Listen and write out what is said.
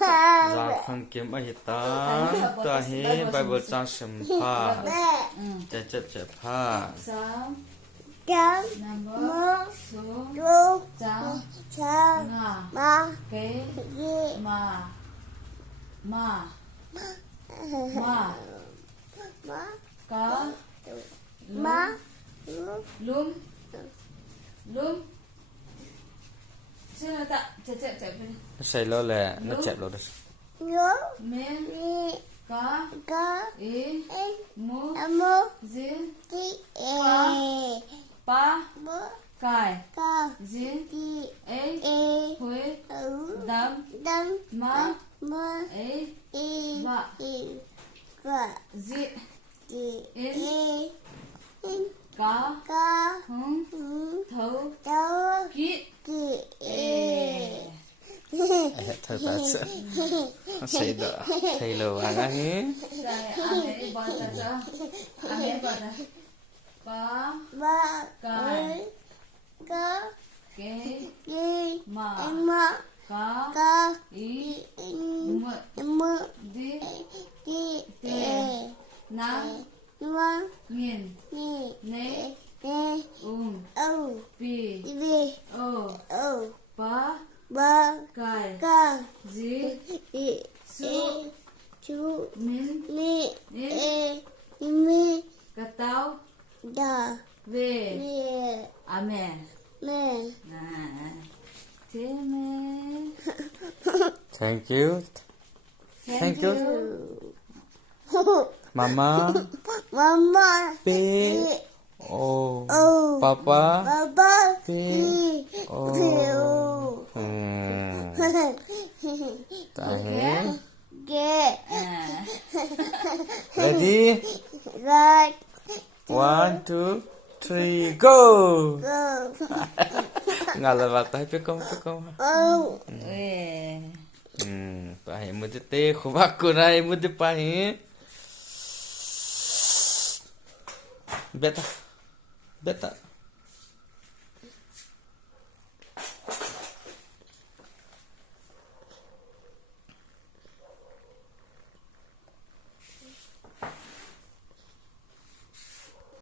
Dạ khăn kiếm ai tan ta hi Bible trang sum pha chep pha Number Su Cha Nga Ke Ma Ka Lum Sao nó ta chep nó say lo lẹ nó chẹp lo đó Me Ka E Mu Zin Pa Kai Zin A Hui Dam Ma A Va Zi In Ka Hung Thâu Ki thôi bà sợ nó say đỡ thầy lo vàng á hi Đây, ame bata cho. Ame bata. Pa Kai Ke Ma Ka I Mu Di Te Nang Ngin Ne Pi O Pa Kai Zi Su Min Katao Ve Amen. Amen. thank you mama P O papa P O ta hi ready 1 2 3 go ngala bata pe kom pahi mujhe te khubak kurai mujhe pahi beta